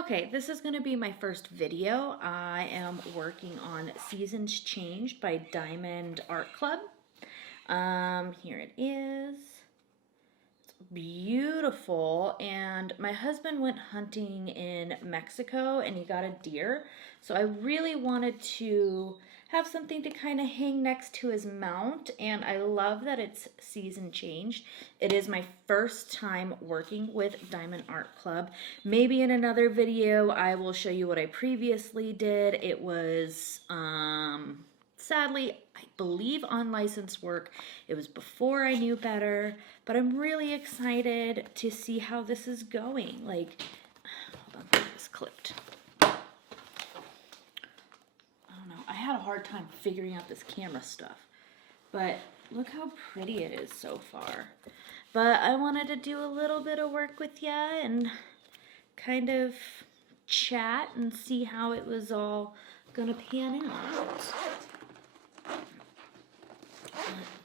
Okay, this is going to be my first video. I am working on Seasons Changed by Diamond Art Club. Here it is. It's beautiful, and my husband went hunting in Mexico and he got a deer. So I really wanted to have something to kind of hang next to his mount, and I love that it's season changed. It is my first time working with Diamond Art Club. Maybe in another video I will show you what I previously did. It was sadly, I believe, unlicensed work. It was before I knew better, but I'm really excited to see how this is going. Like, hold on, this clipped. I had a hard time figuring out this camera stuff, but look how pretty it is so far. But I wanted to do a little bit of work with you and kind of chat and see how it was all gonna pan out. I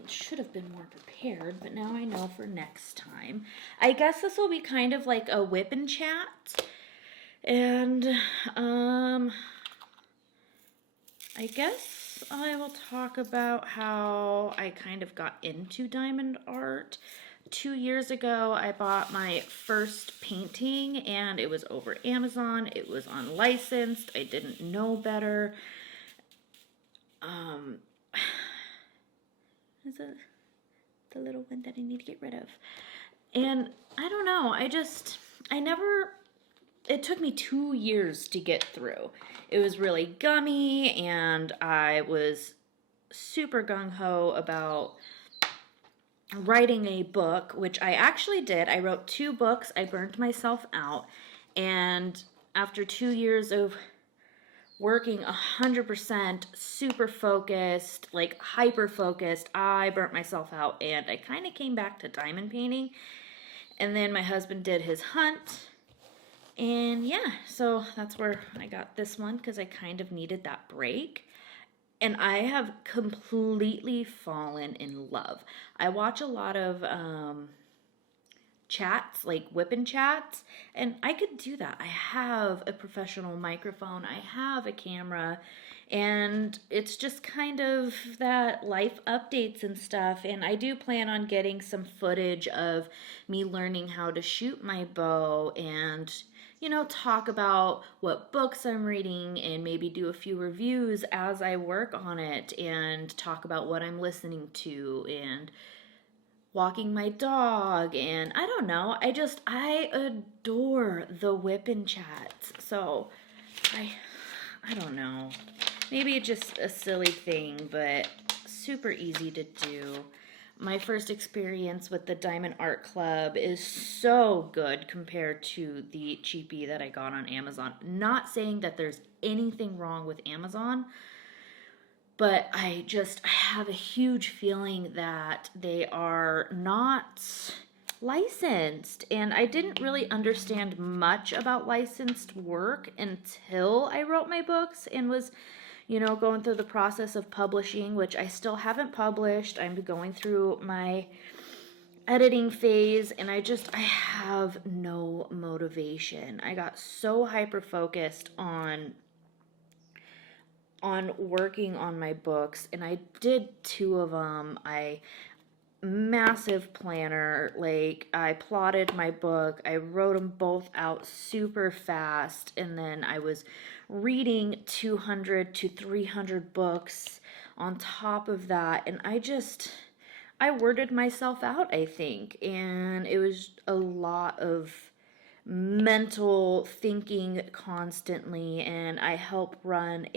should have been more prepared, but now I know for next time. I guess this will be kind of like a whip and chat, and I guess I will talk about how I kind of got into diamond art. 2 years ago, I bought my first painting, and it was over Amazon. It was unlicensed. I didn't know better. Is it the little one that I need to get rid of? And I don't know. It took me 2 years to get through. It was really gummy, and I was super gung-ho about writing a book, which I actually did. I wrote 2 books. I burned myself out, and after 2 years of working 100%, super focused, like hyper focused, I burnt myself out, and I kind of came back to diamond painting. And then my husband did his hunt. And yeah, so that's where I got this one, because I kind of needed that break. And I have completely fallen in love. I watch a lot of chats, like whipping chats, and I could do that. I have a professional microphone, I have a camera, and it's just kind of that life updates and stuff. And I do plan on getting some footage of me learning how to shoot my bow and, you know, talk about what books I'm reading and maybe do a few reviews as I work on it and talk about what I'm listening to and walking my dog. And I don't know, I adore the whippin' chats. So I don't know, maybe it's just a silly thing, but super easy to do. My first experience with the Diamond Art Club is so good compared to the cheapie that I got on Amazon. Not saying that there's anything wrong with Amazon, but I have a huge feeling that they are not licensed. And I didn't really understand much about licensed work until I wrote my books and was, you know, going through the process of publishing, which I still haven't published. I'm going through my editing phase, and I have no motivation. I got so hyper focused on working on my books, and I did 2 of them. Massive planner, like I plotted my book, I wrote them both out super fast, and then I was reading 200 to 300 books on top of that, and I worded myself out, I think, and it was a lot of mental thinking constantly. And I help run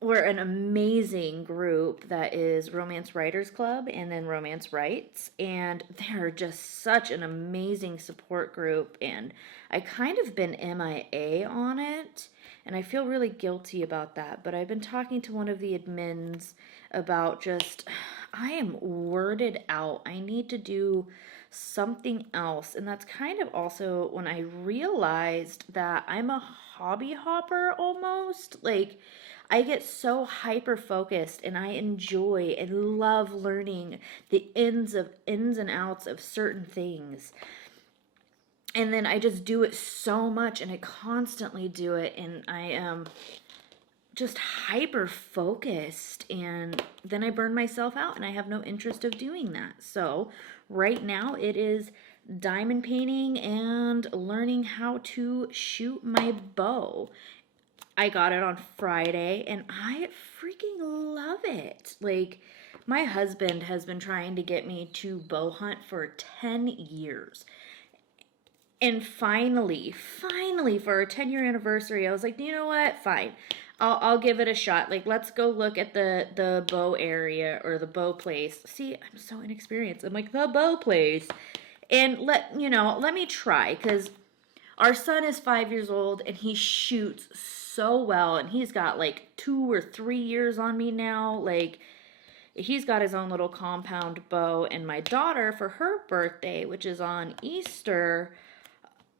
we're an amazing group that is Romance Writers Club and then Romance Writes, and they're just such an amazing support group. And I kind of been MIA on it, and I feel really guilty about that, but I've been talking to one of the admins about I am worded out. I need to do something else. And that's kind of also when I realized that I'm a hobby hopper almost. Like, I get so hyper focused, and I enjoy and love learning the ins and outs of certain things. And then I just do it so much, and I constantly do it, and I am just hyper focused, and then I burn myself out, and I have no interest of doing that. So right now it is diamond painting and learning how to shoot my bow. I got it on Friday, and I freaking love it. Like, my husband has been trying to get me to bow hunt for 10 years. And finally, for our 10-year anniversary, I was like, you know what? Fine. I'll give it a shot. Like, let's go look at the bow area or the bow place. See, I'm so inexperienced. I'm like, the bow place. And let me try, because our son is 5 years old and he shoots so well, and he's got like 2 or 3 years on me now. Like, he's got his own little compound bow, and my daughter, for her birthday, which is on Easter,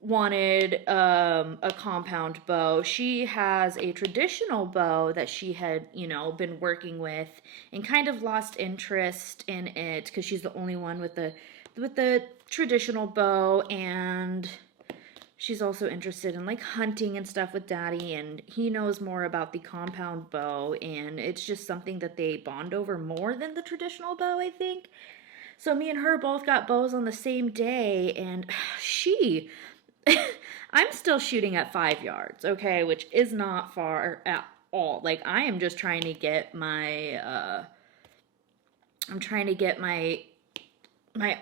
wanted a compound bow. She has a traditional bow that she had, been working with, and kind of lost interest in it because she's the only one with the traditional bow, and she's also interested in like hunting and stuff with daddy, and he knows more about the compound bow, and it's just something that they bond over more than the traditional bow, I think. So me and her both got bows on the same day, and I'm still shooting at 5 yards, okay, which is not far at all. Like, I am just trying to get my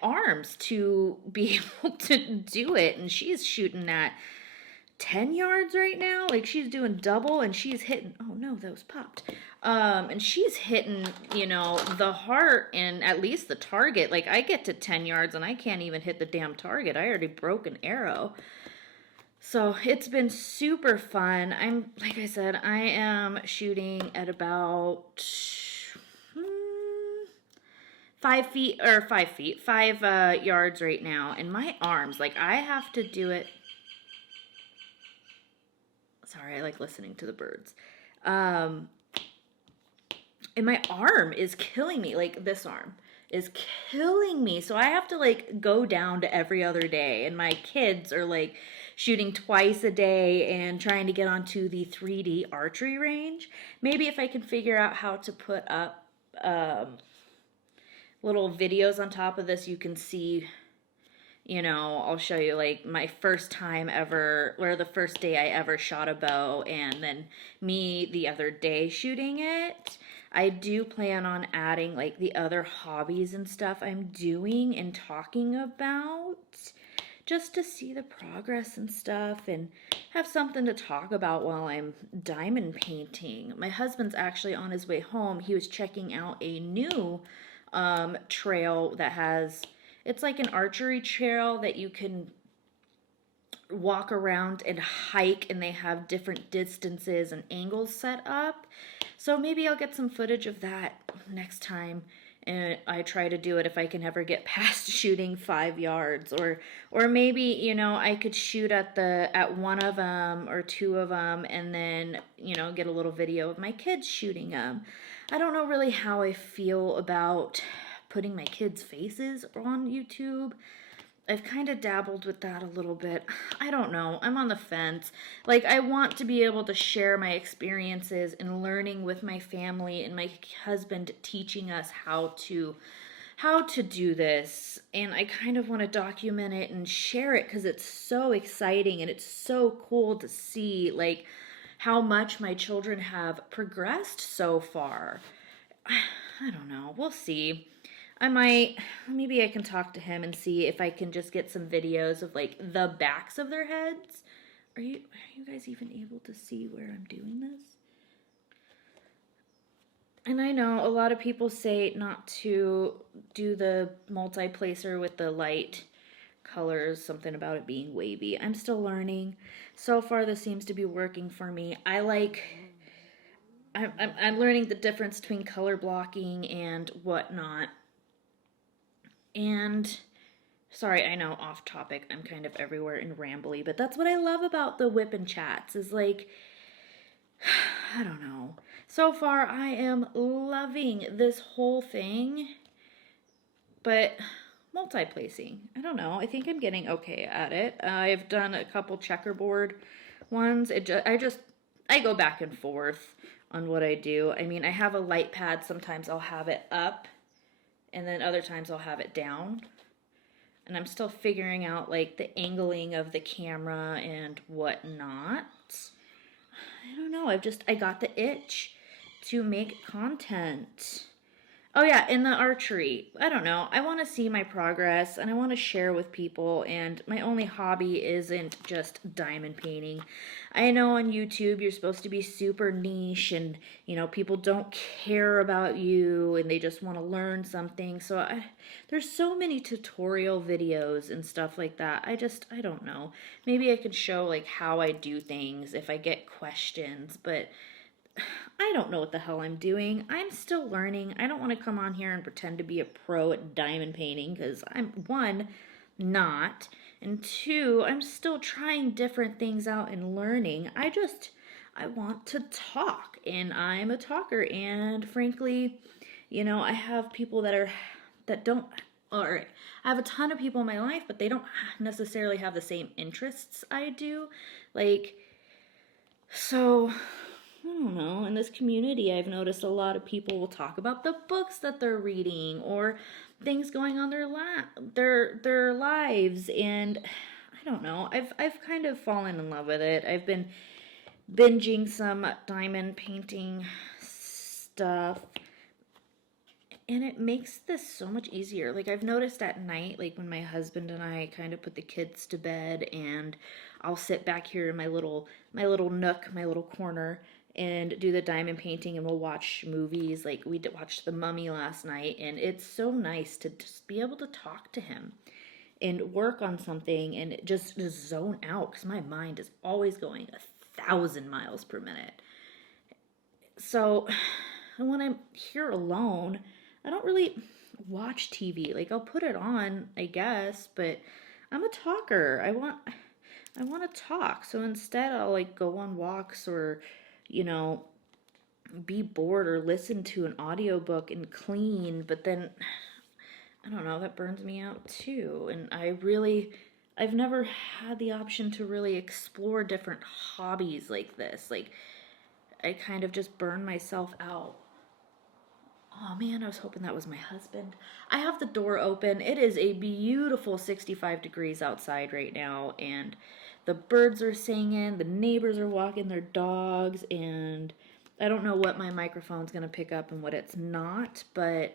arms to be able to do it, and she's shooting at 10 yards right now. Like, she's doing double, and she's hitting, oh no, that was popped. And she's hitting, the heart and at least the target. Like, I get to 10 yards and I can't even hit the damn target. I already broke an arrow. So it's been super fun. Like I said, I am shooting at about 5 yards right now. And my arms, like, I have to do it. Sorry, I like listening to the birds. And my arm is killing me. Like, this arm is killing me. So I have to, like, go down to every other day. And my kids are, like, shooting twice a day and trying to get onto the 3D archery range. Maybe if I can figure out how to put up little videos on top of this, you can see, I'll show you like my first time ever, or the first day I ever shot a bow, and then me the other day shooting it. I do plan on adding like the other hobbies and stuff I'm doing and talking about, just to see the progress and stuff and have something to talk about while I'm diamond painting. My husband's actually on his way home. He was checking out a new trail that has, it's like an archery trail that you can walk around and hike, and they have different distances and angles set up. So maybe I'll get some footage of that next time, and I try to do it if I can ever get past shooting 5 yards, or maybe I could shoot at one of them or two of them, and then get a little video of my kids shooting them. I don't know really how I feel about putting my kids' faces on YouTube. I've kind of dabbled with that a little bit. I don't know. I'm on the fence. Like, I want to be able to share my experiences and learning with my family, and my husband teaching us how to do this. And I kind of want to document it and share it because it's so exciting, and it's so cool to see like how much my children have progressed so far. I don't know. We'll see. Maybe I can talk to him and see if I can just get some videos of like the backs of their heads. Are you guys even able to see where I'm doing this? And I know a lot of people say not to do the multi-placer with the light colors, something about it being wavy. I'm still learning. So far this seems to be working for me. I'm learning the difference between color blocking and whatnot. And sorry, I know, off topic. I'm kind of everywhere and rambly, but that's what I love about the whip and chats is like, I don't know. So far, I am loving this whole thing, but multi-placing. I don't know. I think I'm getting okay at it. I've done a couple checkerboard ones. I go back and forth on what I do. I mean, I have a light pad. Sometimes I'll have it up, and then other times I'll have it down. And I'm still figuring out like the angling of the camera and whatnot. I don't know. I got the itch to make content. Oh yeah, in the archery. I don't know. I want to see my progress and I want to share with people, and my only hobby isn't just diamond painting. I know on YouTube you're supposed to be super niche and, people don't care about you and they just want to learn something. So there's so many tutorial videos and stuff like that. I don't know. Maybe I could show like how I do things if I get questions, but I don't know what the hell I'm doing. I'm still learning. I don't want to come on here and pretend to be a pro at diamond painting because I'm, one, not, and two, I'm still trying different things out and learning. I want to talk, and I'm a talker, and frankly, I have people that don't, or I have a ton of people in my life, but they don't necessarily have the same interests I do. So I don't know, in this community I've noticed a lot of people will talk about the books that they're reading or things going on their lives, and I don't know, I've kind of fallen in love with it. I've been binging some diamond painting stuff, and it makes this so much easier. Like, I've noticed at night, like when my husband and I kind of put the kids to bed, and I'll sit back here in my little nook, my little corner, and do the diamond painting, and we'll watch movies. Like, we watched The Mummy last night, and it's so nice to just be able to talk to him and work on something and just zone out, because my mind is always going 1,000 miles per minute. So when I'm here alone, I don't really watch TV. Like, I'll put it on, I guess, but I'm a talker. I want to talk. So instead I'll like go on walks or, be bored or listen to an audiobook and clean, but then I don't know, that burns me out too. And I've never had the option to really explore different hobbies like this. Like, I kind of just burn myself out. Oh man, I was hoping that was my husband. I have the door open. It is a beautiful 65 degrees outside right now, and the birds are singing, the neighbors are walking their dogs, and I don't know what my microphone's going to pick up and what it's not, but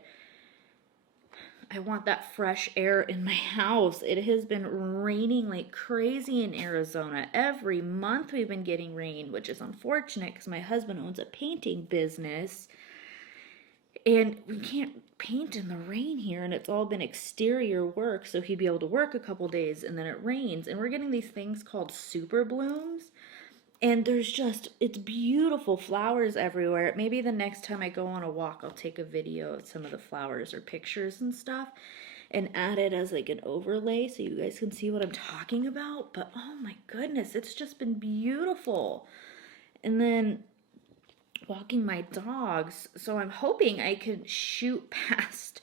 I want that fresh air in my house. It has been raining like crazy in Arizona. Every month we've been getting rain, which is unfortunate because my husband owns a painting business. And we can't paint in the rain here, and it's all been exterior work, so he'd be able to work a couple days, and then it rains. And we're getting these things called super blooms, and it's beautiful flowers everywhere. Maybe the next time I go on a walk, I'll take a video of some of the flowers or pictures and stuff and add it as like an overlay so you guys can see what I'm talking about. But oh my goodness, it's just been beautiful. And then walking my dogs, so I'm hoping I can shoot past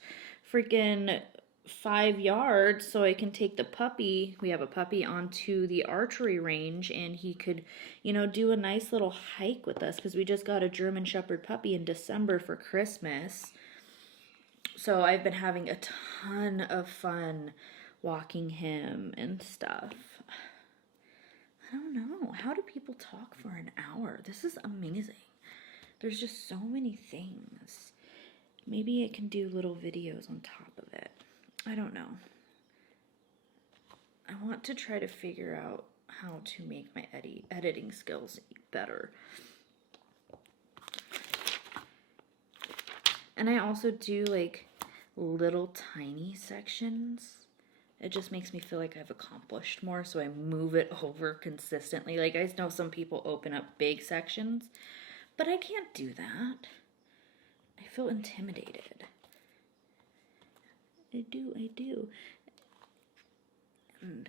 freaking 5 yards so I can take the puppy, we have a puppy, onto the archery range, and he could, do a nice little hike with us, because we just got a German Shepherd puppy in December for Christmas. So I've been having a ton of fun walking him and stuff. I don't know, how do people talk for an hour? This is amazing. There's just so many things. Maybe I can do little videos on top of it. I don't know. I want to try to figure out how to make my editing skills better. And I also do like little tiny sections. It just makes me feel like I've accomplished more, so I move it over consistently. Like, I know some people open up big sections, but I can't do that. I feel intimidated. I do. And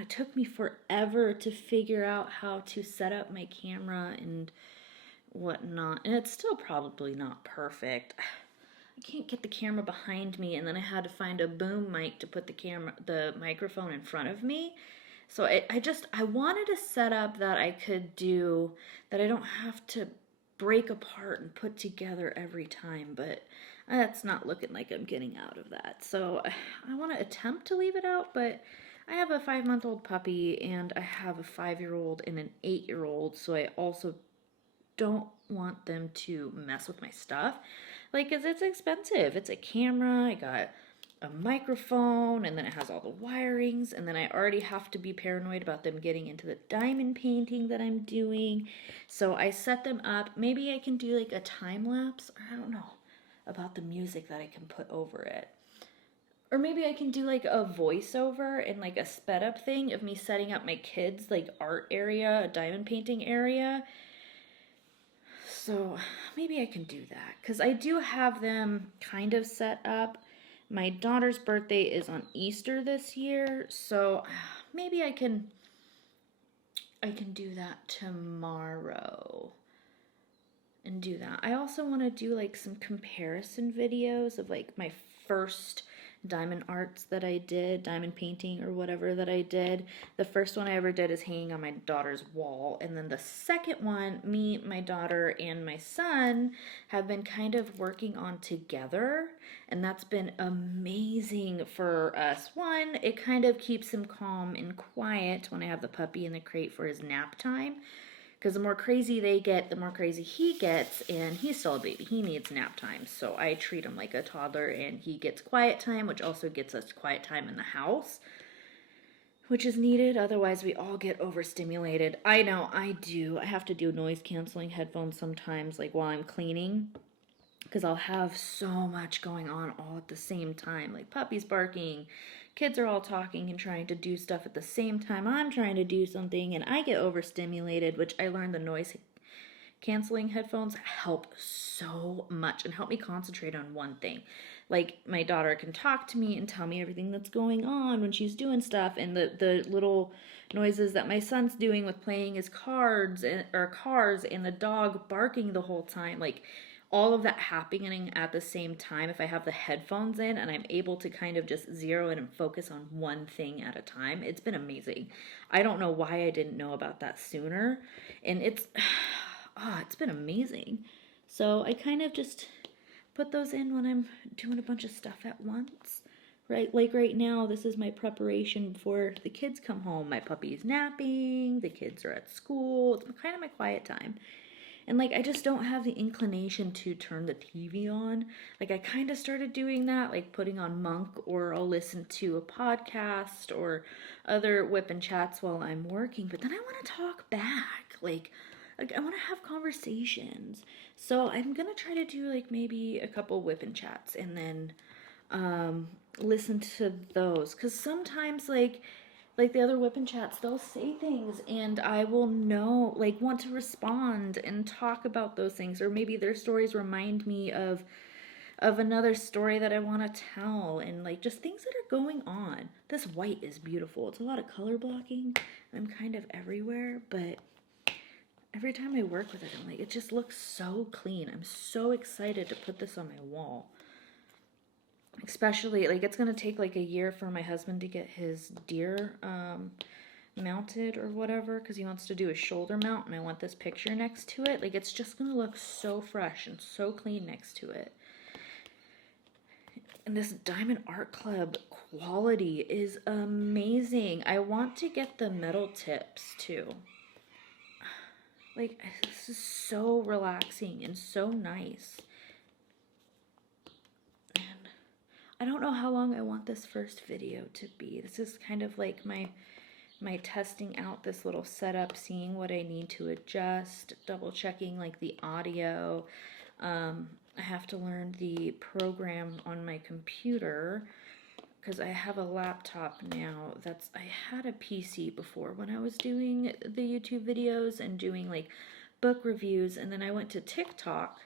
it took me forever to figure out how to set up my camera and whatnot. And it's still probably not perfect. I can't get the camera behind me, and then I had to find a boom mic to put the microphone in front of me. So I wanted a setup that I could do, that I don't have to break apart and put together every time, but that's not looking like I'm getting out of that. So I want to attempt to leave it out, but I have a 5-month-old puppy, and I have a 5-year-old and an 8-year-old, so I also don't want them to mess with my stuff. Like, 'cause it's expensive. It's a camera, I got a microphone, and then it has all the wirings, and then I already have to be paranoid about them getting into the diamond painting that I'm doing. So I set them up. Maybe I can do like a time lapse, or I don't know about the music that I can put over it. Or maybe I can do like a voiceover and like a sped up thing of me setting up my kids' like art area, a diamond painting area. So maybe I can do that, because I do have them kind of set up. My daughter's birthday is on Easter this year, so maybe I can do that tomorrow and do that. I also want to do like some comparison videos of like my first diamond arts that I did, diamond painting or whatever that I did. The first one I ever did is hanging on my daughter's wall, and then the second one, me, my daughter, and my son have been kind of working on together, and that's been amazing for us. One, it kind of keeps him calm and quiet when I have the puppy in the crate for his nap time. Because the more crazy they get, the more crazy he gets, and he's still a baby. He needs nap time, so I treat him like a toddler, and he gets quiet time, which also gets us quiet time in the house, which is needed. Otherwise, we all get overstimulated. I know, I do. I have to do noise-canceling headphones sometimes, like while I'm cleaning, because I'll have so much going on all at the same time, like puppies barking, kids are all talking and trying to do stuff at the same time I'm trying to do something, and I get overstimulated, which I learned the noise canceling headphones help so much and help me concentrate on one thing. Like, my daughter can talk to me and tell me everything that's going on when she's doing stuff, and the little noises that my son's doing with playing his cars, and the dog barking the whole time, like, all of that happening at the same time if I have the headphones in and I'm able to kind of just zero in and focus on one thing at a time. It's been amazing. I don't know why I didn't know about that sooner. And it's been amazing. So I kind of just put those in when I'm doing a bunch of stuff at once. Right? Like right now, this is my preparation before the kids come home. My puppy's napping, the kids are at school. It's kind of my quiet time. And, like, I just don't have the inclination to turn the TV on. Like, I kind of started doing that, like putting on Monk, or I'll listen to a podcast or other whip and chats while I'm working. But then I want to talk back. Like I want to have conversations. So I'm going to try to do, like, maybe a couple whip and chats and then listen to those. Because sometimes, like the other whip and chats, they'll say things and I will know, like, want to respond and talk about those things, or maybe their stories remind me of another story that I want to tell, and like just things that are going on. This white is beautiful. It's a lot of color blocking. I'm kind of everywhere, but every time I work with it, I'm like, it just looks so clean. I'm so excited to put this on my wall. Especially, like, it's going to take like a year for my husband to get his deer mounted or whatever, because he wants to do a shoulder mount, and I want this picture next to it. Like, it's just going to look so fresh and so clean next to it. And this Diamond Art Club quality is amazing. I want to get the metal tips too. Like, this is so relaxing and so nice. I don't know how long I want this first video to be. This is kind of like my testing out this little setup, seeing what I need to adjust, double checking like the audio. I have to learn the program on my computer because I have a laptop now. I had a PC before when I was doing the YouTube videos and doing like book reviews, and then I went to TikTok.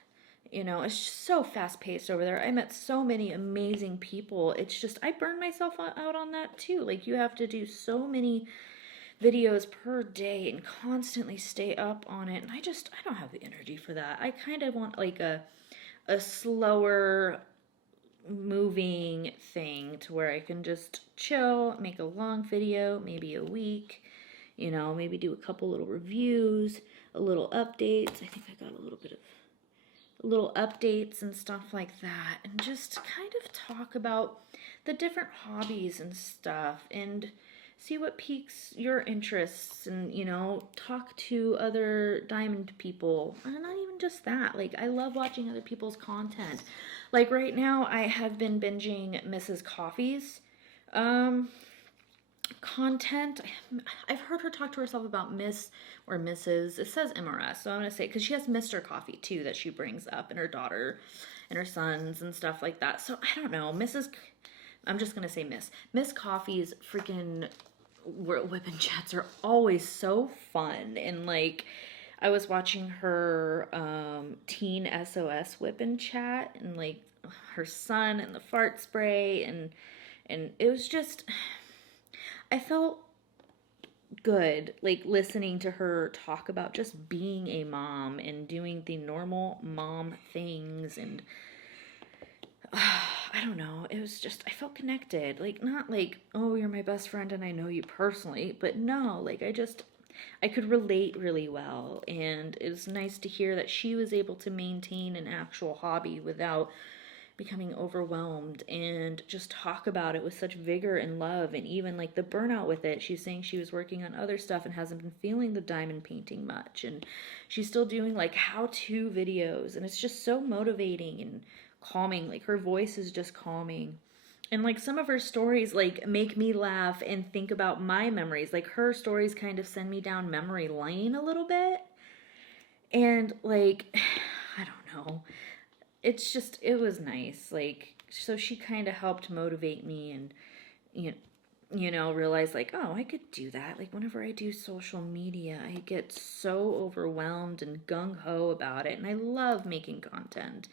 You know, it's just so fast-paced over there. I met so many amazing people. It's just, I burned myself out on that too. Like, you have to do so many videos per day and constantly stay up on it. And I don't have the energy for that. I kind of want like a slower, moving thing to where I can just chill, make a long video, maybe a week, you know, maybe do a couple little reviews, a little updates. I think I got a little bit of little updates and stuff like that, and just kind of talk about the different hobbies and stuff, and see what piques your interests, and, you know, talk to other diamond people. And not even just that, like, I love watching other people's content. Like right now I have been binging Mrs. Coffee's content. I've heard her talk to herself about Miss or Mrs. It says MRS, so I'm gonna say, because she has Mr. Coffee too that she brings up, and her daughter and her sons and stuff like that. So I don't know, I'm just gonna say Miss Coffee's freaking whipping chats are always so fun. And like, I was watching her teen SOS whipping chat, and like her son and the fart spray, and it was just, I felt good, like, listening to her talk about just being a mom and doing the normal mom things. And I don't know, it was just, I felt connected. Like, not like, oh, you're my best friend and I know you personally, but no, like, I could relate really well. And it was nice to hear that she was able to maintain an actual hobby without becoming overwhelmed, and just talk about it with such vigor and love. And even like the burnout with it, she's saying she was working on other stuff and hasn't been feeling the diamond painting much, and she's still doing like how-to videos, and it's just so motivating and calming. Like, her voice is just calming. And like, some of her stories like make me laugh and think about my memories. Like, her stories kind of send me down memory lane a little bit, and like, I don't know, it's just, it was nice. Like, so she kind of helped motivate me, and you know, realize like, oh, I could do that. Like, whenever I do social media, I get so overwhelmed and gung-ho about it, and I love making content.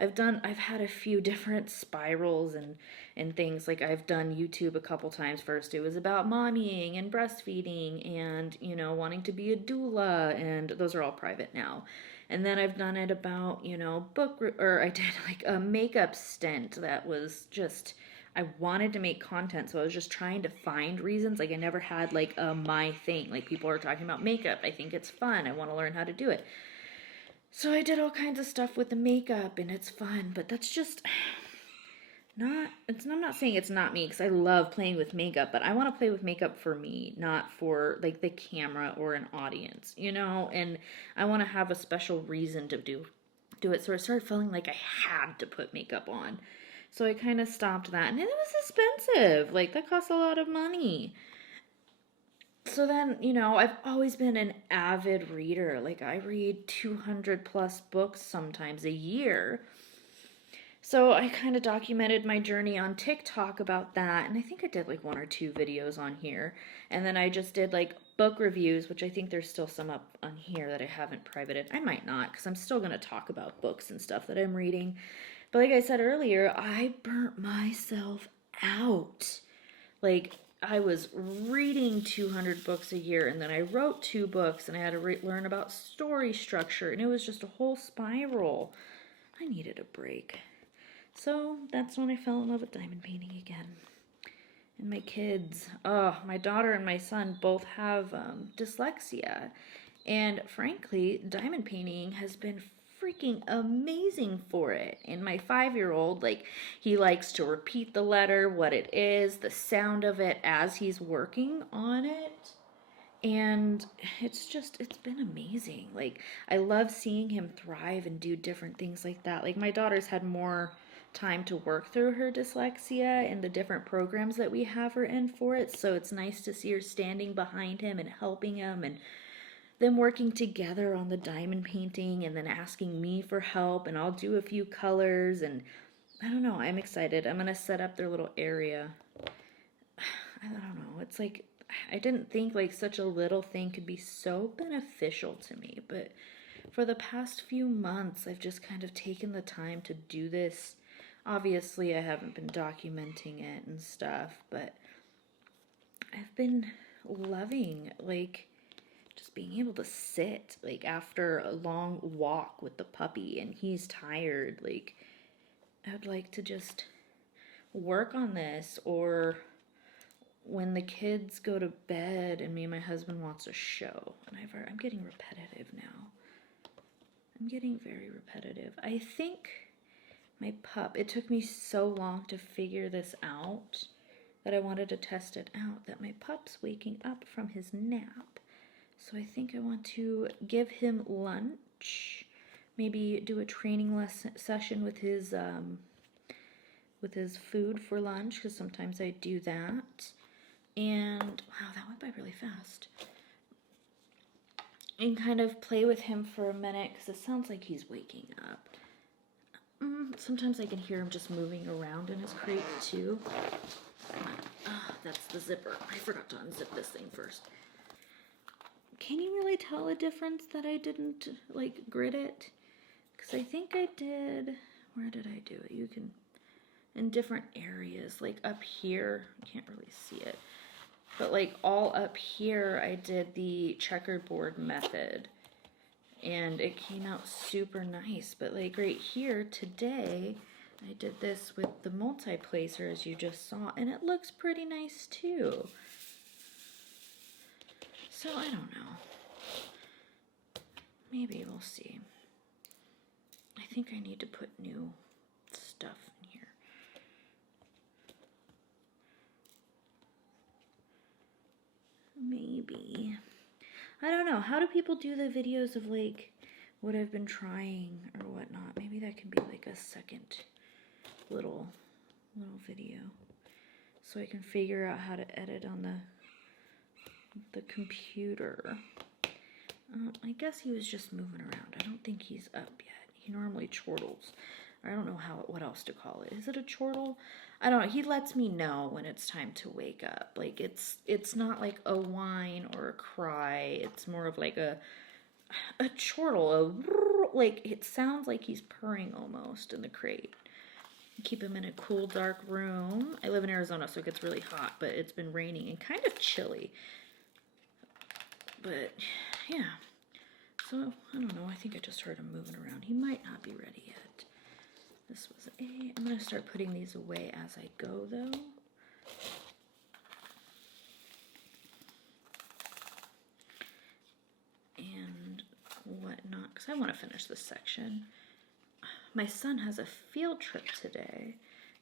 I've had a few different spirals and things. Like, I've done YouTube a couple times. First it was about mommying and breastfeeding and, you know, wanting to be a doula, and those are all private now. And then I've done it about, you know, or I did like a makeup stint that was just, I wanted to make content, so I was just trying to find reasons. Like, I never had like a my thing. Like, people are talking about makeup, I think it's fun, I want to learn how to do it. So I did all kinds of stuff with the makeup, and it's fun, but that's just I'm not saying it's not me, because I love playing with makeup, but I want to play with makeup for me, not for like the camera or an audience, you know. And I want to have a special reason to do it. So I started feeling like I had to put makeup on, so I kind of stopped that. And it was expensive, like that costs a lot of money. So then, you know, I've always been an avid reader. Like, I read 200 plus books sometimes a year. So I kind of documented my journey on TikTok about that, and I think I did like 1 or 2 videos on here. And then I just did like book reviews, which I think there's still some up on here that I haven't privated. I might not, because I'm still going to talk about books and stuff that I'm reading. But like I said earlier, I burnt myself out. Like, I was reading 200 books a year, and then I wrote 2 books, and I had to learn about story structure, and it was just a whole spiral. I needed a break. So that's when I fell in love with diamond painting again. And my kids, my daughter and my son both have dyslexia. And frankly, diamond painting has been freaking amazing for it. And my 5-year-old, like, he likes to repeat the letter, what it is, the sound of it as he's working on it. And it's been amazing. Like, I love seeing him thrive and do different things like that. Like, my daughter's had more time to work through her dyslexia and the different programs that we have her in for it. So it's nice to see her standing behind him and helping him, and them working together on the diamond painting, and then asking me for help, and I'll do a few colors. And I don't know, I'm excited. I'm going to set up their little area. I don't know, it's like, I didn't think like such a little thing could be so beneficial to me, but for the past few months, I've just kind of taken the time to do this. Obviously, I haven't been documenting it and stuff, but I've been loving, like, just being able to sit, like, after a long walk with the puppy, and he's tired, like, I would like to just work on this, or when the kids go to bed and me and my husband wants a show. And I'm getting repetitive now. I'm getting very repetitive. I think my pup, it took me so long to figure this out that I wanted to test it out, that my pup's waking up from his nap. So I think I want to give him lunch, maybe do a training lesson session with his food for lunch, because sometimes I do that. And wow, that went by really fast. And kind of play with him for a minute, because it sounds like he's waking up. Sometimes I can hear him just moving around in his crate too. That's the zipper. I forgot to unzip this thing first. Can you really tell a difference that I didn't like grid it? Because I think I did. Where did I do it? You can, in different areas, like up here, I can't really see it. But like all up here, I did the checkerboard method. And it came out super nice. But like right here today, I did this with the multi-placer, as you just saw. And it looks pretty nice too. So I don't know. Maybe we'll see. I think I need to put new stuff in here. Maybe. I don't know. How do people do the videos of like what I've been trying or whatnot? Maybe that can be like a second little video, so I can figure out how to edit on the computer. I guess he was just moving around. I don't think he's up yet. He normally chortles. I don't know what else to call it. Is it a chortle? I don't know. He lets me know when it's time to wake up. Like it's not like a whine or a cry. It's more of like a chortle. Like it sounds like he's purring almost in the crate. Keep him in a cool, dark room. I live in Arizona, so it gets really hot, but it's been raining and kind of chilly. But yeah, so I don't know. I think I just heard him moving around. He might not be ready yet. This was I'm going to start putting these away as I go, though. And whatnot, because I want to finish this section. My son has a field trip today.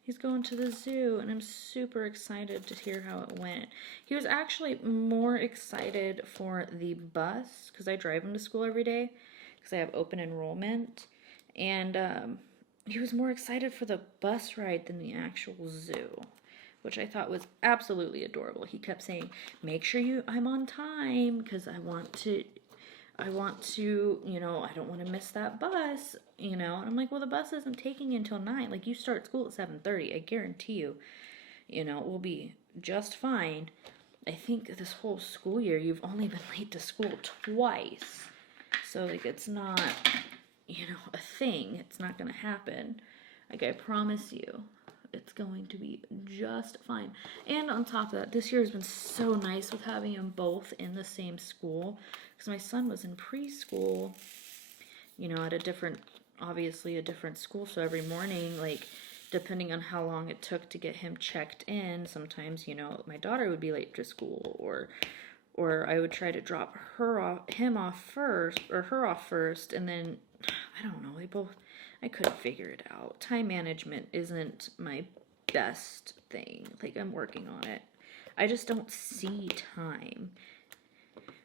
He's going to the zoo, and I'm super excited to hear how it went. He was actually more excited for the bus, because I drive him to school every day, because I have open enrollment. And he was more excited for the bus ride than the actual zoo, which I thought was absolutely adorable. He kept saying, make sure I'm on time, because I want to, you know, I don't want to miss that bus, you know. And I'm like, well, the bus isn't taking you until 9. Like, you start school at 7:30. I guarantee you, you know, we'll be just fine. I think this whole school year, you've only been late to school twice. So, like, it's not, you know, a thing. It's not going to happen. Like, I promise you, it's going to be just fine. And on top of that, this year has been so nice with having them both in the same school. Because my son was in preschool, you know, at obviously a different school. So every morning, like, depending on how long it took to get him checked in, sometimes, you know, my daughter would be late to school, or I would try to drop her off first, and then, I don't know, I couldn't figure it out. Time management isn't my best thing. Like, I'm working on it. I just don't see time.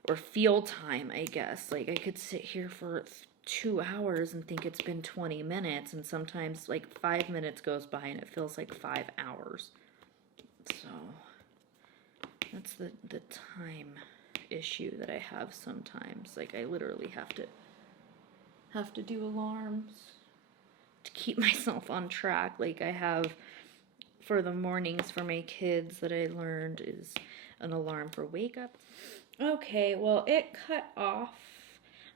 Or feel time, I guess. Like, I could sit here for 2 hours and think it's been 20 minutes, and sometimes, like, 5 minutes goes by and it feels like 5 hours. So, that's the time issue that I have sometimes. Like, I literally have to do alarms to keep myself on track. Like, I have, for the mornings for my kids that I learned, is an alarm for wake up. Okay, well, it cut off.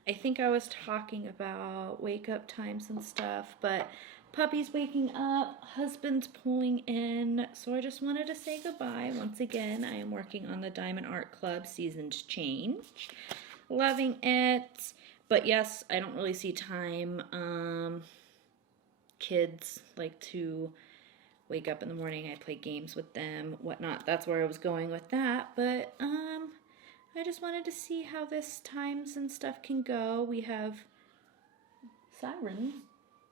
I think I was talking about wake up times and stuff, but puppy's waking up, husband's pulling in, so I just wanted to say goodbye. Once again, I am working on the Diamond Art Club Seasons Change. Loving it, but yes, I don't really see time. kids like to wake up in the morning. I play games with them, whatnot. That's where I was going with that. But I just wanted to see how this times and stuff can go. We have sirens.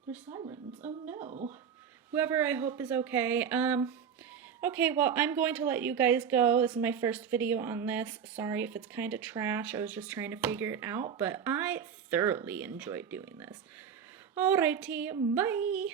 There's sirens. Oh no. Whoever, I hope is okay. Okay, well, I'm going to let you guys go. This is my first video on this. Sorry if it's kind of trash. I was just trying to figure it out, but I thoroughly enjoyed doing this. Alrighty, bye.